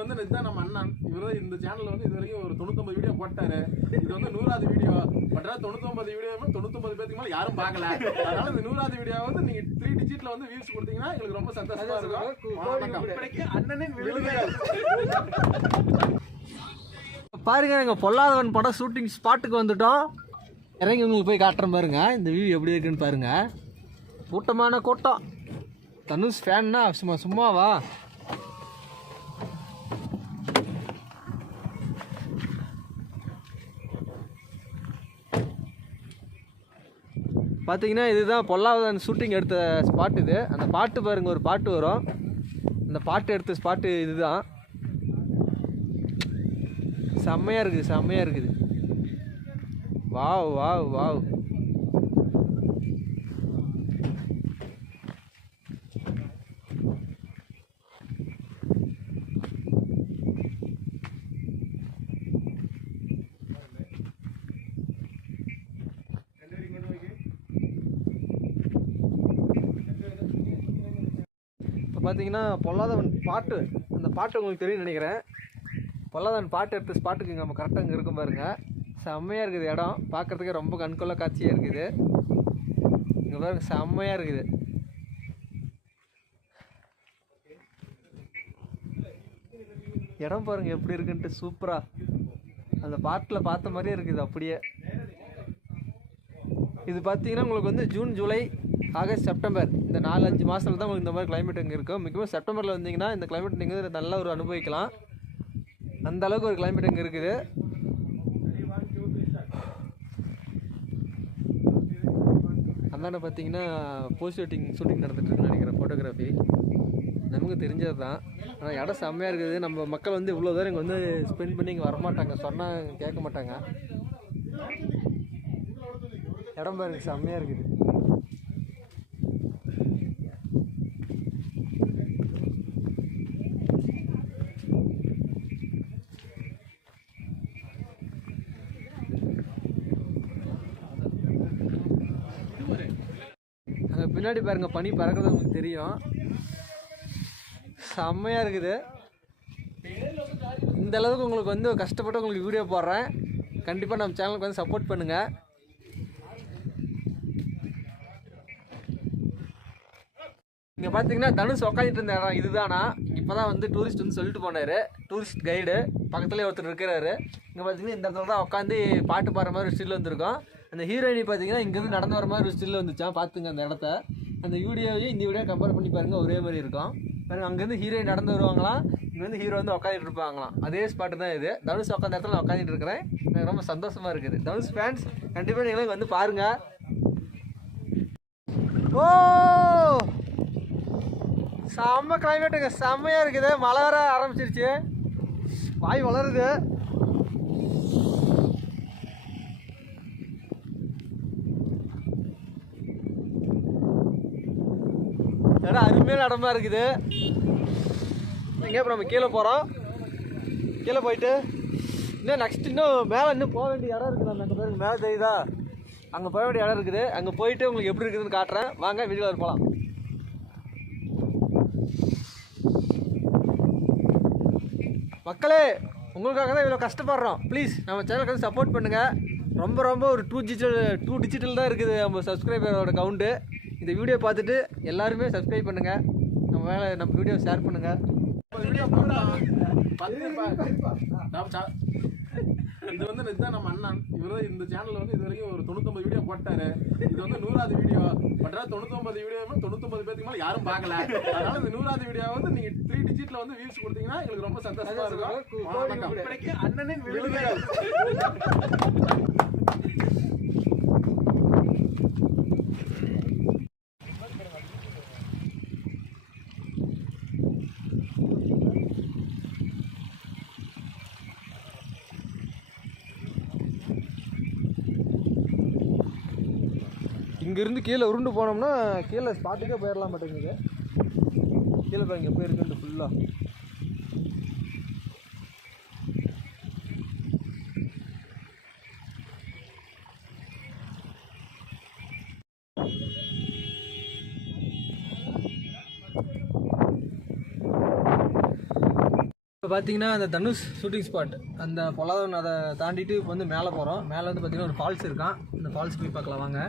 வந்து இதுதான் நம்ம அண்ணன். இவரு இந்த சேனல்ல வந்து இது வரைக்கும் ஒரு 99 வீடியோ போட்டாரு. இது வந்து 100வது வீடியோ. பட் 99 வீடியோ 99 பேருக்கு மேல யாரும் பார்க்கல. அதனால இந்த 100வது வீடியோ வந்து நீங்க 3 டிஜிட்ல வந்து வியூஸ் கொடுத்தீங்கன்னா எங்களுக்கு ரொம்ப சந்தோஷமா இருக்கும். அண்ணனின் விழுதுகள். பாருங்க, நாங்கள் பொல்லாதவன் படம் ஷூட்டிங் ஸ்பாட்டுக்கு வந்துட்டோம். இறங்கி உங்களுக்கு போய் காட்டுறேன் பாருங்க. இந்த வியூ எப்படி இருக்குன்னு பாருங்க. கூட்டமான கூட்டம். தனுஷ் ஃபேன்னா சும்மாவா? பார்த்தீங்கன்னா இதுதான் பொல்லாதவன் ஷூட்டிங் எடுத்த ஸ்பாட். இது அந்த பாட்டு பாருங்க, ஒரு பாட்டு வரும். அந்த பாட்டு எடுத்த ஸ்பாட்டு இதுதான். செம்மையாக இருக்குது. வாவ். இப்போ பார்த்தீங்கன்னா பொல்லாதவன் பாட்டு, அந்த பாட்டு உங்களுக்கு தெரியும் நினைக்கிறேன். பொல்லாதவன் பாட்டு எடுத்த ஸ்பாட்டுக்கு நம்ம கரெக்டாக இங்கே இருக்கும் பாருங்க. செம்மையாக இருக்குது இடம். பார்க்குறதுக்கே ரொம்ப கண்கொள்ள காட்சியாக இருக்குது. இங்கே பாருங்க, செம்மையாக இருக்குது. இடம் பாருங்க எப்படி இருக்குன்ட்டு. சூப்பராக அந்த பாட்டில் பார்த்த மாதிரியே இருக்குது அப்படியே. இது பார்த்தீங்கன்னா உங்களுக்கு வந்து ஜூன், ஜூலை, ஆகஸ்ட், செப்டம்பர் இந்த 4-5 மாதத்தில் தான் உங்களுக்கு இந்த மாதிரி கிளைமேட் இங்கே இருக்கும். முக்கியமாக செப்டம்பரில் வந்தீங்கன்னா இந்த கிளைமேட் நீங்கள் நல்லா ஒரு அனுபவிக்கலாம். அந்த அளவுக்கு ஒரு கிளைமேட் இங்கே இருக்குது. அந்தாண்ட பார்த்தீங்கன்னா போஸ்ட் ஷூட்டிங் நடந்துட்டுருக்குன்னு நினைக்கிறேன். ஃபோட்டோகிராஃபி நமக்கு தெரிஞ்சது தான். ஆனால் இடம் செம்மையாக இருக்குது. நம்ம மக்கள் வந்து இவ்வளோ தூரம் இங்கே வந்து ஸ்பெண்ட் பண்ணி இங்கே வரமாட்டாங்க, சொன்னால் கேட்க மாட்டாங்க. இடம் பாருங்க, செம்மையாக இருக்குது. அங்கே பின்னாடி பாருங்கள், பனி பறக்கிறது உங்களுக்கு தெரியும். செம்மையாக இருக்குது. இந்த அளவுக்கு உங்களுக்கு வந்து கஷ்டப்பட்டு உங்களுக்கு வீடியோ போடுறேன். கண்டிப்பாக நம்ம சேனலுக்கு வந்து சப்போர்ட் பண்ணுங்கள். இங்கே பார்த்தீங்கன்னா தனுஷ் உட்காந்துட்டு இருந்த இடம் இதுதானா. இப்போ தான் வந்து டூரிஸ்ட் வந்து சொல்லிட்டு போனார். டூரிஸ்ட் கைடு பக்கத்துலேயே ஒருத்தர் இருக்கிறாரு. இங்கே பார்த்தீங்கன்னா இந்த இடத்துல தான் உட்காந்து பாட்டு பாடுற மாதிரி ஒரு ஸ்டில் வந்துருக்கோம். அந்த ஹீரோயினி பார்த்தீங்கன்னா இங்கேருந்து நடந்து வர மாதிரி ஒரு ஸ்டில் வந்துச்சான். பார்த்துங்க அந்த இடத்த. அந்த வீடியோவையும் இந்த வீடியோ கம்பேர் பண்ணி பாருங்கள், ஒரே மாதிரி இருக்கும் பாருங்கள். அங்கேருந்து ஹீரோயின் நடந்து வருவாங்களாம், இங்கே வந்து ஹீரோ வந்து உட்காந்துட்டு இருப்பாங்களாம். அதே ஸ்பாட்டு தான் இது. தனுஷ் உட்காந்த இடத்துல நான் உட்காந்துட்டு இருக்கிறேன். எனக்கு ரொம்ப சந்தோஷமாக இருக்குது. தனுஷ் ஃபேன்ஸ் கண்டிப்பாக நீங்களும் வந்து பாருங்கள். ஓ, செம்ம கிளைமேட்டுங்க, செம்மையாக இருக்குது. மழை வர ஆரம்பிச்சிருச்சு, வாய் வளருது. இடம் அருமையான இடமா இருக்குது. எங்கே இப்போ நம்ம கீழே போகிறோம். கீழே போயிட்டு இன்னும் நெக்ஸ்ட் இன்னும் மேலே இன்னும் போக வேண்டிய இடம் இருக்குது. நம்ம அங்கே பேருக்கு மேலே தெரியுதா, அங்கே போக வேண்டிய இடம் இருக்குது. அங்கே போயிட்டு உங்களுக்கு எப்படி இருக்குதுன்னு காட்டுறேன். வாங்க வீடியோவில் போகலாம். மக்களே, உங்களுக்காக தான் இவ்வளோ கஷ்டப்படுறோம். ப்ளீஸ் நம்ம சேனலுக்கு வந்து சப்போர்ட் பண்ணுங்கள். ரொம்ப ஒரு 2 டிஜிட்டல் தான் இருக்குது நம்ம சப்ஸ்கிரைபரோட கவுண்ட்டு. இந்த வீடியோ பார்த்துட்டு எல்லாருமே சப்ஸ்கிரைப் பண்ணுங்கள். நம்ம வீடியோ ஷேர் பண்ணுங்கள். இது வந்து இதுதான் நம்ம அண்ணன். இவரு இந்த சேனல்ல வந்து இது வரைக்கும் ஒரு 99 வீடியோ போட்டாரு. இது வந்து 100வது வீடியோ. பட் 99 வீடியோ 99 பேருக்கு மேல யாரும் பார்க்கல. அதனால இந்த 100வது வீடியோ வந்து நீங்க 3 டிஜிட்ல வந்து வியூஸ் கொடுத்தீங்கன்னா எங்களுக்கு ரொம்ப சந்தோஷமா இருக்கும். அண்ணனின் விழுதுகள். இங்கேருந்து கீழே உருண்டு போனோம்னா கீழே ஸ்பாட்டுக்கே போயிடலாம் மாட்டேங்குது. கீழே பாருங்க எப்படி இருக்குன்ட்டு ஃபுல்லாக. இப்போ பார்த்தீங்கன்னா அந்த தனுஷ் ஷூட்டிங் ஸ்பாட் அந்த பொல்லாதவன் அதை தாண்டிட்டு இப்போ வந்து மேலே போகிறோம். மேலே வந்து பார்த்தீங்கன்னா ஒரு ஃபால்ஸ் இருக்கான். இந்த ஃபால்ஸ் போய் பார்க்கலாம் வாங்க.